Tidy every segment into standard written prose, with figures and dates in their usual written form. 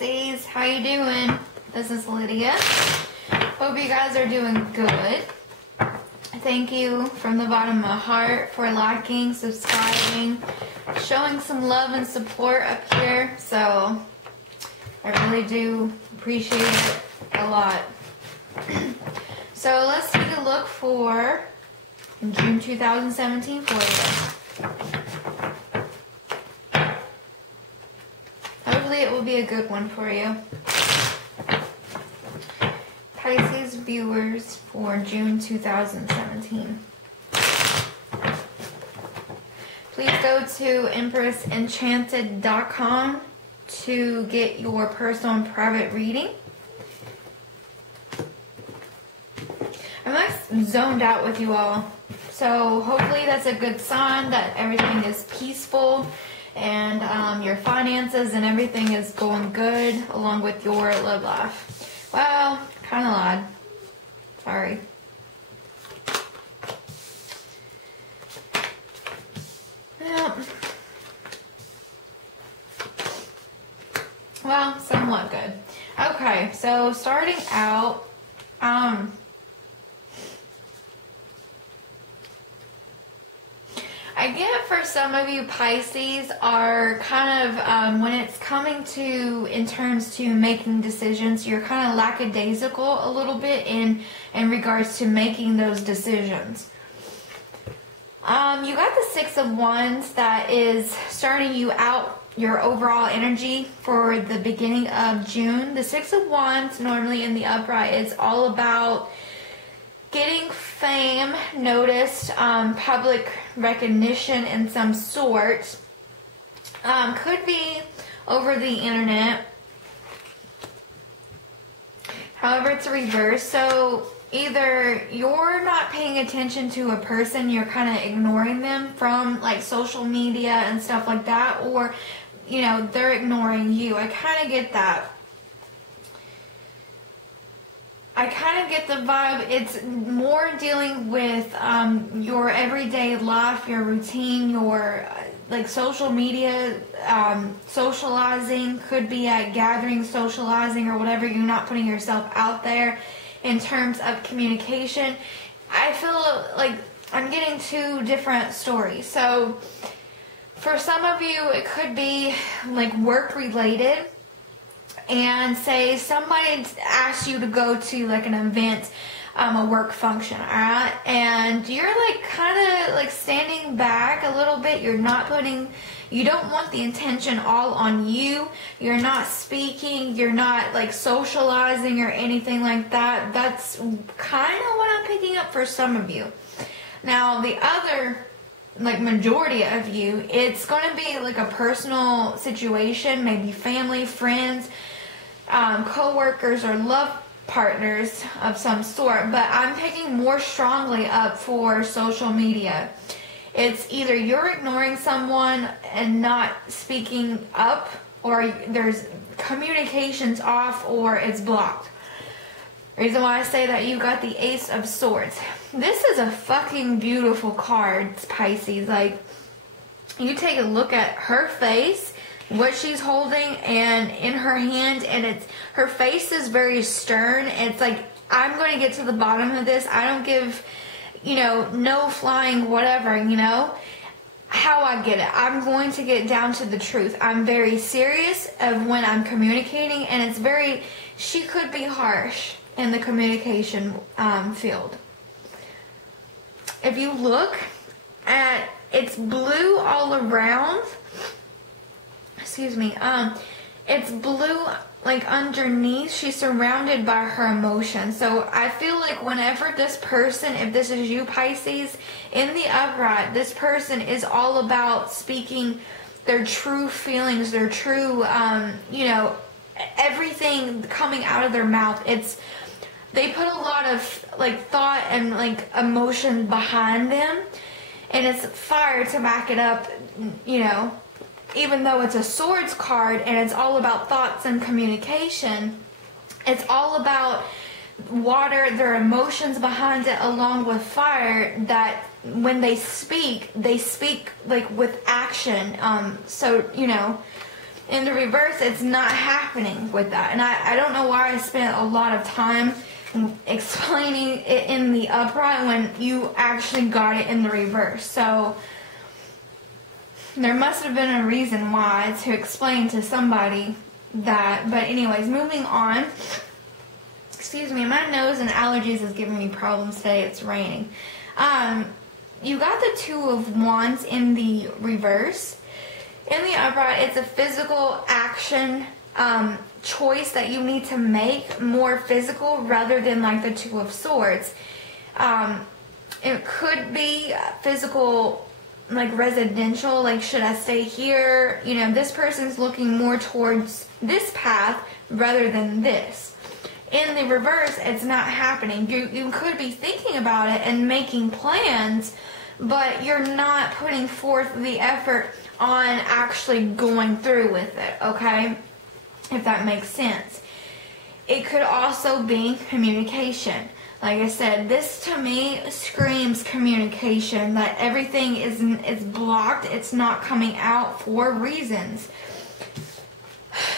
Pisces, how you doing? This is Lydia. Hope you guys are doing good. Thank you from the bottom of my heart for liking, subscribing, showing some love and support up here. So I really do appreciate it a lot. So let's take a look for June 2017 for you. Hopefully it will be a good one for you. Pisces viewers for June 2017. Please go to EmpressEnchanted.com to get your personal and private reading. I'm like zoned out with you all. So hopefully that's a good sign that everything is peaceful and your finances and everything is going good along with your love life. Well, kind of lied. Sorry. Well, somewhat good. Okay, so starting out, I get for some of you Pisces are kind of, when it's coming to, in terms to making decisions, you're kind of lackadaisical a little bit in regards to making those decisions. You got the Six of Wands that is starting you out, your overall energy for the beginning of June. The Six of Wands normally in the upright is all about getting fame, noticed, public recognition in some sort. Could be over the internet. However, it's a reverse. So either you're not paying attention to a person, you're kind of ignoring them from like social media and stuff like that, or, you know, they're ignoring you. I kind of get that. I kind of get the vibe. It's more dealing with your everyday life, your routine, your like social media, socializing. Could be at gatherings, socializing or whatever. You're not putting yourself out there in terms of communication. I feel like I'm getting two different stories. So for some of you, it could be like work related. And say somebody asks you to go to like an event, a work function, alright? And you're like kind of like standing back a little bit. You're not putting, you don't want the attention all on you. You're not speaking. You're not like socializing or anything like that. That's kind of what I'm picking up for some of you. Now the other like majority of you, it's going to be like a personal situation, maybe family, friends, co-workers or love partners of some sort, but I'm picking more strongly up for social media. It's either you're ignoring someone and not speaking up, or there's communications off, or it's blocked. Reason why I say that, you got the Ace of Swords. This is a fucking beautiful card, Pisces. Like, you take a look at her face, what she's holding and in her hand, and it's, her face is very stern. It's like, I'm going to get to the bottom of this. I don't give, you know, no flying whatever, you know, how I get it. I'm going to get down to the truth. I'm very serious of when I'm communicating, and it's very, she could be harsh in the communication field. If you look at, it's blue all around. Excuse me. It's blue like underneath. She's surrounded by her emotions. So I feel like whenever this person, if this is you Pisces, in the upright, this person is all about speaking their true feelings, their true, you know, everything coming out of their mouth. It's, they put a lot of like thought and like emotion behind them, and it's fire to back it up, you know. Even though it's a swords card and it's all about thoughts and communication, it's all about water, their emotions behind it, along with fire, that when they speak like with action. So, you know, In the reverse, it's not happening with that. And I don't know why I spent a lot of time explaining it in the upright when you actually got it in the reverse. So there must have been a reason why to explain to somebody that. But anyways, moving on. Excuse me, my nose and allergies is giving me problems today. It's raining. You got the Two of Wands in the reverse. In the upright, it's a physical action choice that you need to make, more physical rather than like the Two of Swords. It could be physical, like residential, like should I stay here? You know, this person's looking more towards this path rather than this. In the reverse, it's not happening. You could be thinking about it and making plans, but you're not putting forth the effort on actually going through with it, okay? If that makes sense. It could also be communication. Like I said, this to me screams communication, that everything is blocked. It's not coming out for reasons.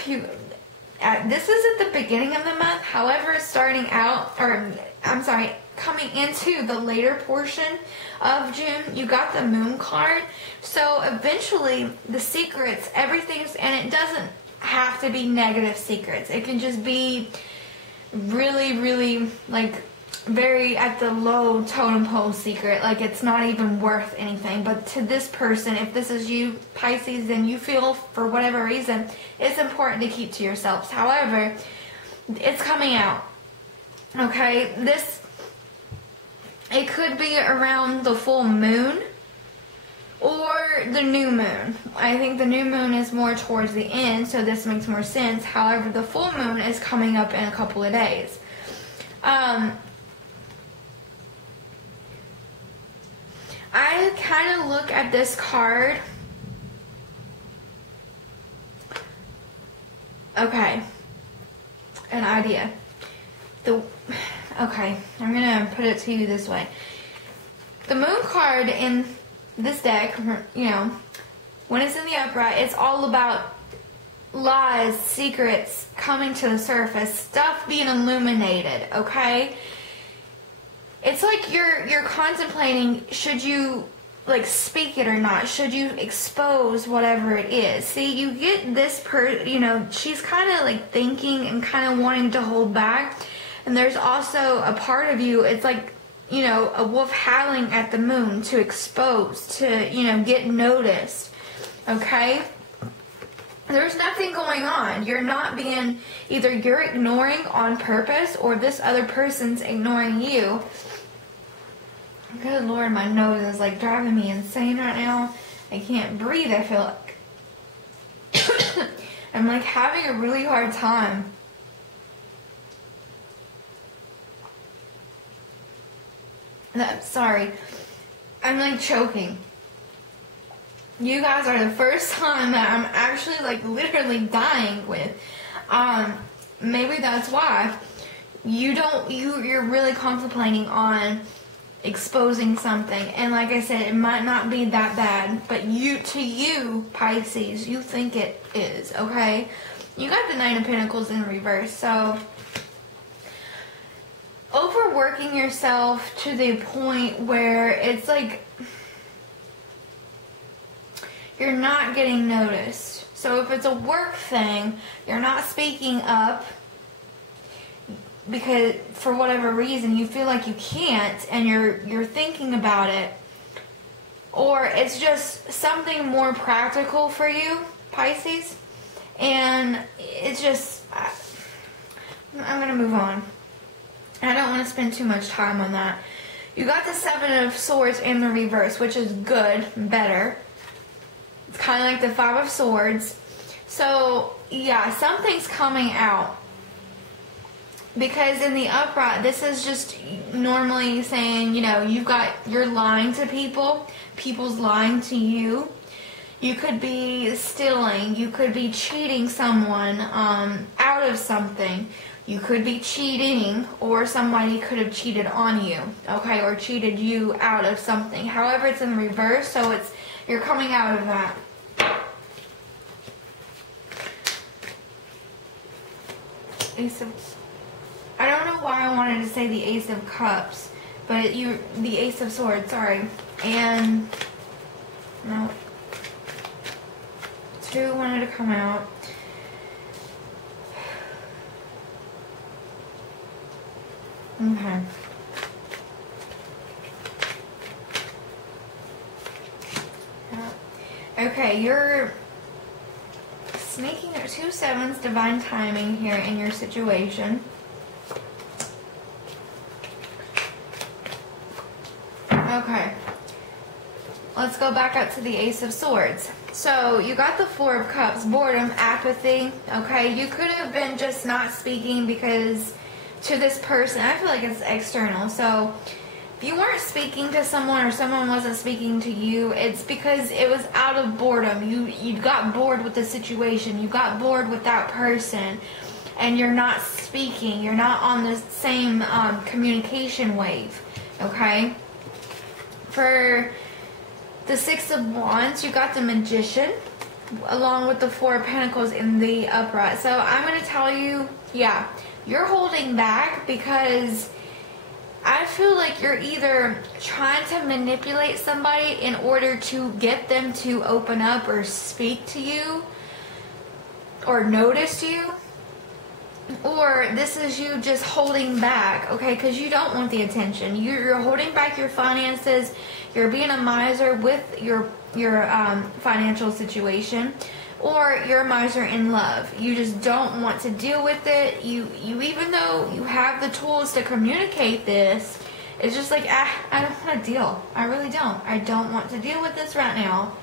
This is at the beginning of the month. However, starting out, coming into the later portion of June, you got the Moon card. So eventually, the secrets, everything's, and it doesn't have to be negative secrets. It can just be really, really, like, very at the low totem pole secret. Like, it's not even worth anything. But to this person, if this is you, Pisces, then you feel, for whatever reason, it's important to keep to yourselves. However, it's coming out. Okay? It could be around the full moon or the new moon. I think the new moon is more towards the end, so this makes more sense. However, the full moon is coming up in a couple of days. I kind of look at this card. Okay. An idea. Okay, I'm going to put it to you this way. The Moon card in this deck, you know, when it's in the upright, it's all about lies, secrets coming to the surface, stuff being illuminated, okay? It's like you're contemplating, should you like speak it or not? Should you expose whatever it is? See, you get this you know, she's kind of like thinking and kind of wanting to hold back. And there's also a part of you, it's like, you know, a wolf howling at the moon to expose, to, you know, get noticed. Okay? There's nothing going on. You're not being, either you're ignoring on purpose or this other person's ignoring you. Good Lord, my nose is like driving me insane right now. I can't breathe, I feel like. I'm like having a really hard time. Sorry. I'm like choking. You guys are the first time that I'm actually like literally dying with. Maybe that's why. You're really contemplating on exposing something, and like I said, it might not be that bad, but to you Pisces, you think it is, okay? You got the Nine of Pentacles in reverse, so overworking yourself to the point where it's like you're not getting noticed. So if it's a work thing, you're not speaking up because for whatever reason you feel like you can't, and you're thinking about it, or it's just something more practical for you, Pisces, and it's just, I'm gonna move on. I don't want to spend too much time on that. You got the Seven of Swords in the reverse, which is good, better. It's kind of like the Five of Swords. So yeah, something's coming out. Because in the upright, this is just normally saying, you know, you're lying to people. People's lying to you. You could be stealing. You could be cheating someone out of something. You could be cheating, or somebody could have cheated on you, okay, or cheated you out of something. However, it's in reverse, so you're coming out of that. I don't know why I wanted to say the Ace of Cups, but the Ace of Swords, sorry. And, no. 2 wanted to come out. Okay. Okay, you're sneaking 2 sevens, divine timing here in your situation. Okay. Let's go back up to the Ace of Swords. So, you got the 4 of Cups, boredom, apathy, okay? You could have been just not speaking because to this person, I feel like it's external. So, if you weren't speaking to someone or someone wasn't speaking to you, it's because it was out of boredom. You got bored with the situation. You got bored with that person. And you're not speaking. You're not on the same communication wave, okay? For the 6 of Wands, you got the Magician, along with the 4 of Pentacles in the upright. So I'm going to tell you, yeah, you're holding back because I feel like you're either trying to manipulate somebody in order to get them to open up or speak to you or notice you. Or this is you just holding back, okay, because you don't want the attention. You're holding back your finances. You're being a miser with your financial situation. Or you're a miser in love. You just don't want to deal with it. You even though you have the tools to communicate this, it's just like, I don't want to deal. I really don't. I don't want to deal with this right now.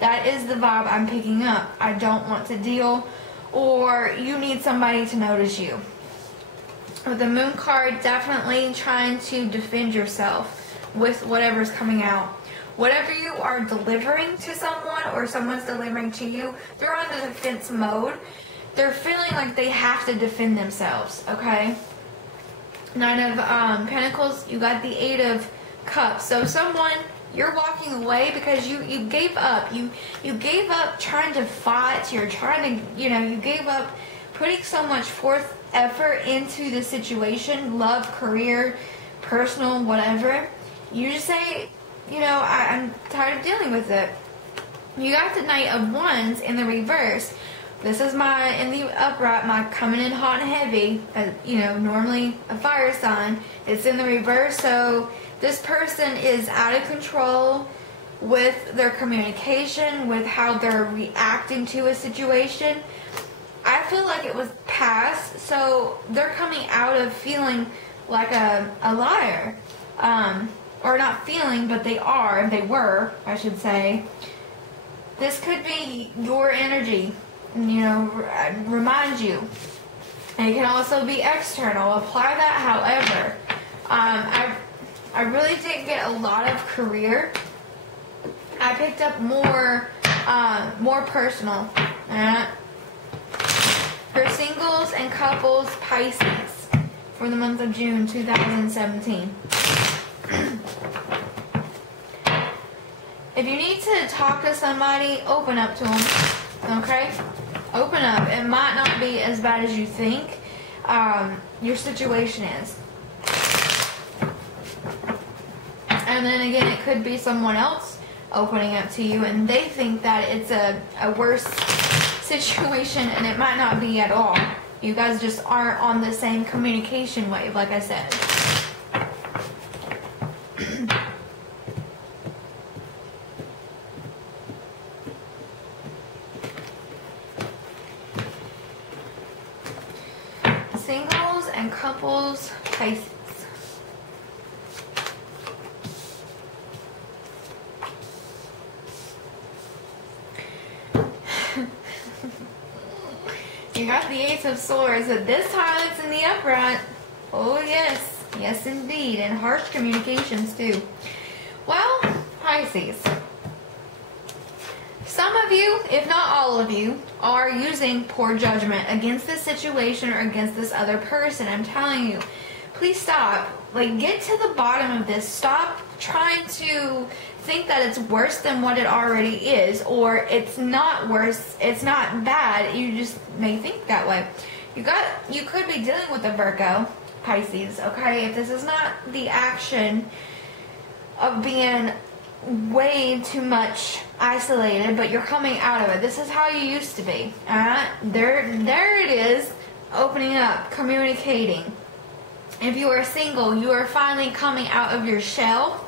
That is the vibe I'm picking up. I don't want to deal. Or you need somebody to notice you. With the Moon card, definitely trying to defend yourself with whatever's coming out. Whatever you are delivering to someone or someone's delivering to you, they're on the defense mode. They're feeling like they have to defend themselves, okay? 9 of Pentacles, you got the 8 of Cups. So someone, you're walking away because you gave up. You gave up trying to fight. You're trying to, you gave up putting so much forth effort into the situation, love, career, personal, whatever. You just say, I'm tired of dealing with it. You got the Knight of Wands in the reverse. This is in the upright, my coming in hot and heavy, normally a fire sign. It's in the reverse, so this person is out of control with their communication, with how they're reacting to a situation. I feel like it was past, so they're coming out of feeling like a liar. Or not feeling, but they were, I should say. This could be your energy, remind you. And it can also be external. Apply that, however. I really didn't get a lot of career. I picked up more personal. For singles and couples, Pisces, for the month of June 2017. If you need to talk to somebody, open up to them, okay? Open up. It might not be as bad as you think your situation is. And then again, it could be someone else opening up to you and they think that it's a worse situation, and it might not be at all. You guys just aren't on the same communication wave, like I said. Singles and couples, Pisces. You got the Ace of Swords, but this time it's in the upright. Oh yes, yes indeed, and harsh communications too. Well, Pisces. Some of you, if not all of you, are using poor judgment against this situation or against this other person. I'm telling you, please stop. Get to the bottom of this. Stop trying to think that it's worse than what it already is, or it's not worse, it's not bad. You just may think that way. You could be dealing with a Virgo, Pisces, okay? If this is not the action of being way too much isolated, but you're coming out of it. This is how you used to be. Alright? There it is. Opening up, communicating. If you are single, you are finally coming out of your shell,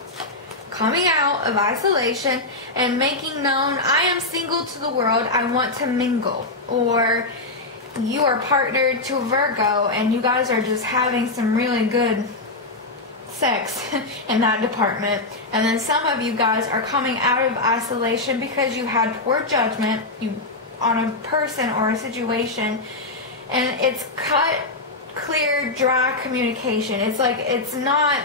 coming out of isolation, and making known, I am single to the world, I want to mingle. Or you are partnered to a Virgo and you guys are just having some really good sex in that department. And then some of you guys are coming out of isolation because you had poor judgment on a person or a situation, and it's cut, clear, dry communication. It's like, it's black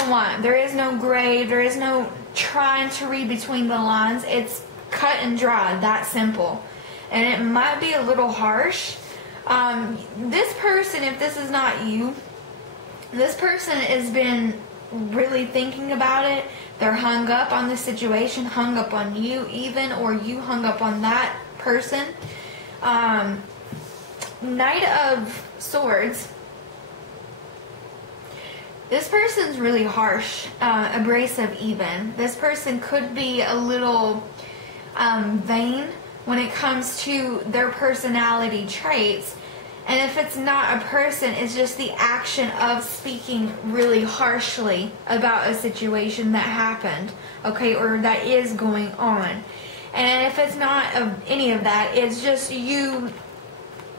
and white. There is no gray. There is no trying to read between the lines. It's cut and dry, that simple. And it might be a little harsh. This person, if this is not you, this person has been really thinking about it. They're hung up on the situation, hung up on you even, or you hung up on that person. Knight of Swords. This person's really harsh, abrasive even. This person could be a little vain when it comes to their personality traits. And if it's not a person, it's just the action of speaking really harshly about a situation that happened, okay, or that is going on. And if it's not any of that, it's just you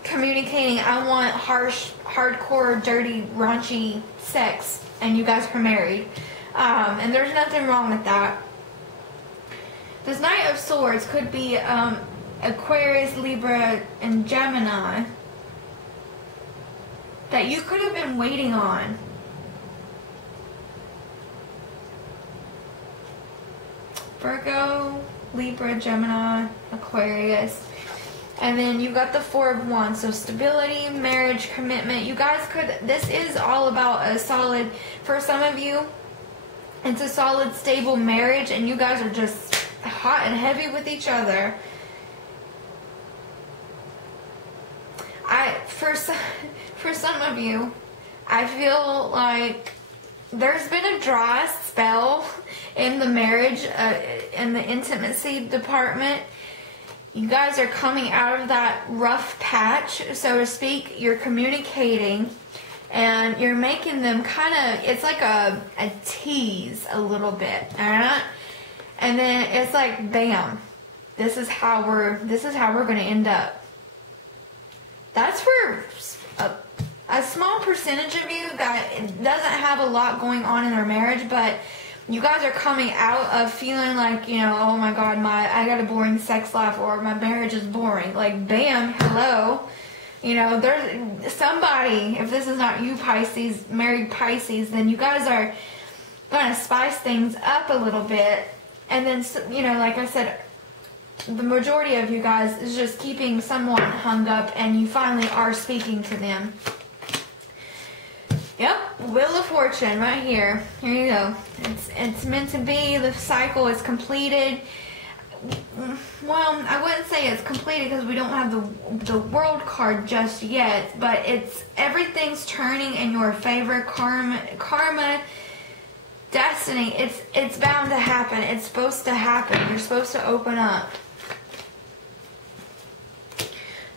communicating, I want harsh, hardcore, dirty, raunchy sex, and you guys are married. And there's nothing wrong with that. This Knight of Swords could be Aquarius, Libra, and Gemini that you could have been waiting on. Virgo, Libra, Gemini, Aquarius. And then you got the Four of Wands. So stability, marriage, commitment. You guys could, this is all about a solid, for some of you, it's a solid, stable marriage, and you guys are just hot and heavy with each other. For some of you, I feel like there's been a dry spell in the marriage, in the intimacy department. You guys are coming out of that rough patch, so to speak. You're communicating, and you're making them kind of, it's like a tease a little bit, alright? And then it's like, bam, this is how we're going to end up. That's for a small percentage of you that doesn't have a lot going on in their marriage, but you guys are coming out of feeling like, you know, oh my God, I got a boring sex life, or my marriage is boring. Like, bam, hello. You know, there's somebody, if this is not you, Pisces, married Pisces, then you guys are going to spice things up a little bit. And then, you know, like I said, the majority of you guys is just keeping someone hung up, and you finally are speaking to them. Yep, Wheel of Fortune right here. Here you go. It's meant to be. The cycle is completed. Well, I wouldn't say it's completed because we don't have the World card just yet, but everything's turning in your favor. Karma, destiny. It's bound to happen. It's supposed to happen. You're supposed to open up.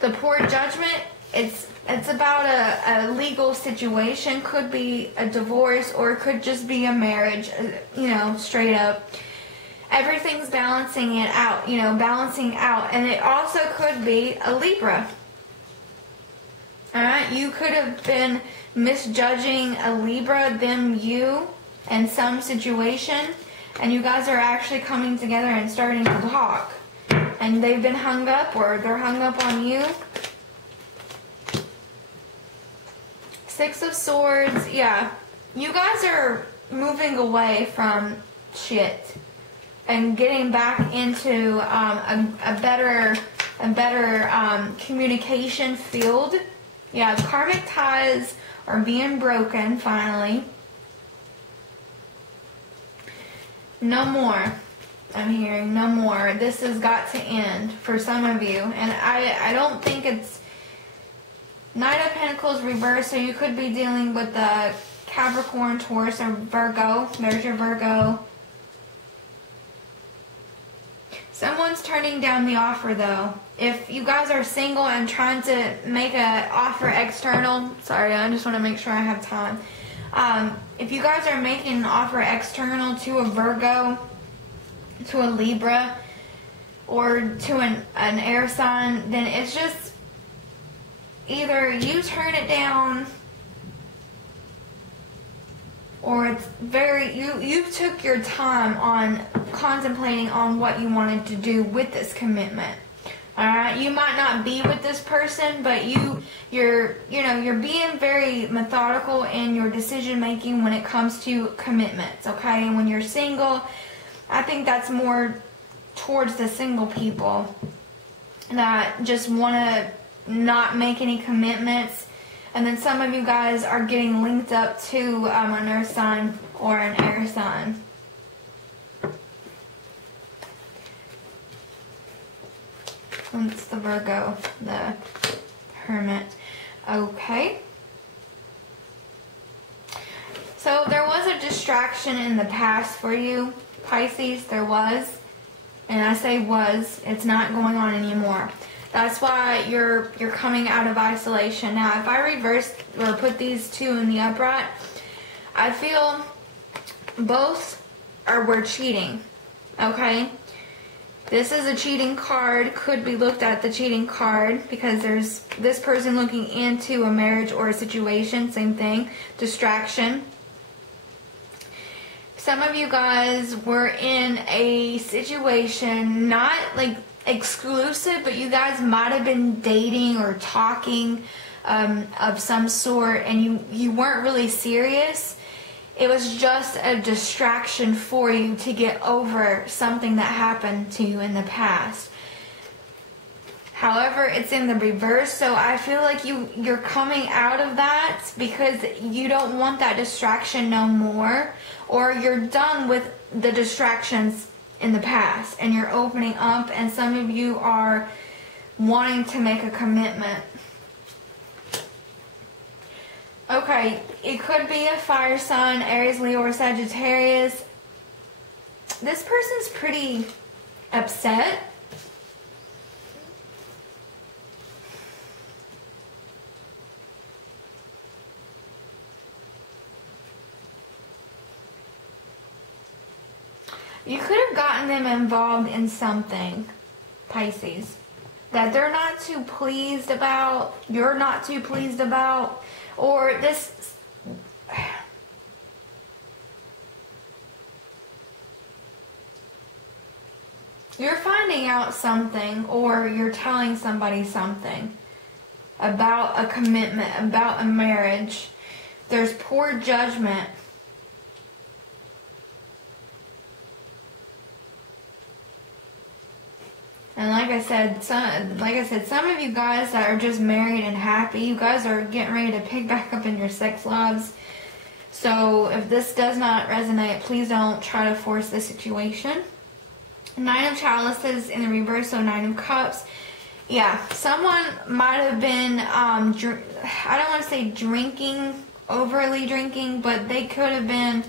The Poor Judgment, it's about a legal situation. Could be a divorce, or it could just be a marriage, you know, straight up. Everything's balancing it out, you know, balancing out. And it also could be a Libra. Alright, you could have been misjudging a Libra, them, you, in some situation. And you guys are actually coming together and starting to talk. And they've been hung up, or they're hung up on you. Six of Swords, yeah. You guys are moving away from shit and getting back into a better communication field. Yeah, karmic ties are being broken finally. No more. I'm hearing no more. This has got to end for some of you. And I don't think it's Knight of Pentacles reversed, so you could be dealing with the Capricorn, Taurus, or Virgo. There's your Virgo. Someone's turning down the offer, though. If you guys are single and trying to make an offer external, sorry, I just want to make sure I have time. If you guys are making an offer external to a Virgo, to a Libra, or to an air sign, then it's just either you turn it down, or it's you took your time on contemplating on what you wanted to do with this commitment. Alright, you might not be with this person, but you're being very methodical in your decision making when it comes to commitments, okay? And when you're single, I think that's more towards the single people that just want to not make any commitments. And then some of you guys are getting linked up to an earth sign or an air sign. It's the Virgo, the Hermit. Okay. So there was a distraction in the past for you, Pisces. There was. And I say was. It's not going on anymore. That's why you're coming out of isolation. Now, if I reverse or put these two in the upright, I feel both were cheating. Okay? This is a cheating card. Could be looked at the cheating card because there's this person looking into a marriage or a situation. Same thing. Distraction. Some of you guys were in a situation, not like exclusive, but you guys might have been dating or talking of some sort, and you weren't really serious. It was just a distraction for you to get over something that happened to you in the past. However, it's in the reverse, so I feel like you're coming out of that because you don't want that distraction no more, or you're done with the distractions in the past and you're opening up, and some of you are wanting to make a commitment. Okay, it could be a fire sign, Aries, Leo, or Sagittarius. This person's pretty upset. You could have gotten them involved in something, Pisces, that they're not too pleased about, you're not too pleased about, or this... You're finding out something, or you're telling somebody something about a commitment, about a marriage. There's poor judgment. And like I said, some of you guys that are just married and happy, you guys are getting ready to pick back up in your sex lives. So if this does not resonate, please don't try to force the situation. Nine of Chalices in the reverse, so Nine of Cups. Yeah, someone might have been, I don't want to say drinking, overly drinking, but they could have been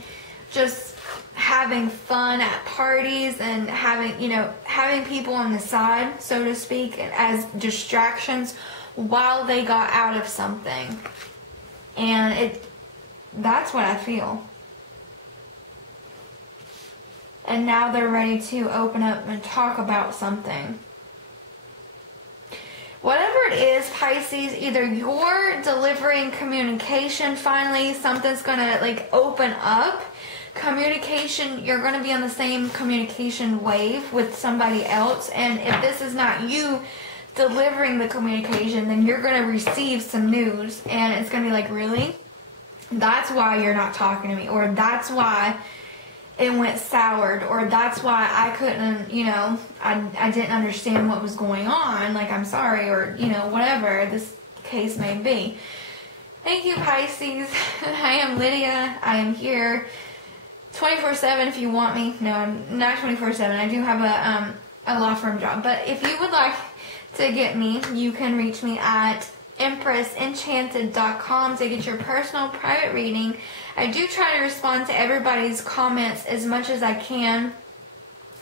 just having fun at parties and having people on the side, so to speak, as distractions while they got out of something. And that's what I feel. And now they're ready to open up and talk about something. Whatever it is, Pisces, either you're delivering communication finally, something's gonna open up. Communication, you're going to be on the same communication wave with somebody else, and if this is not you delivering the communication, then you're going to receive some news, and it's going to be like, really? That's why you're not talking to me, or that's why it went soured, or that's why I couldn't, I didn't understand what was going on, I'm sorry, or, whatever this case may be. Thank you, Pisces. I am Lydia. I am here 24/7 if you want me. No, I'm not 24/7. I do have a law firm job. But if you would like to get me, you can reach me at EmpressEnchanted.com to get your personal private reading. I do try to respond to everybody's comments as much as I can.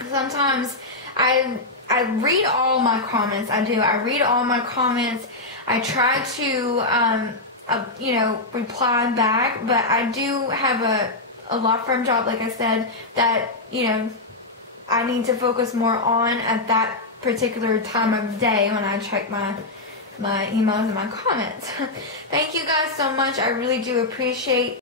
Sometimes I read all my comments. I do. I read all my comments. I try to, reply back, but I do have a law firm job, like I said, that, I need to focus more on at that particular time of day when I check my emails and my comments. Thank you guys so much. I really do appreciate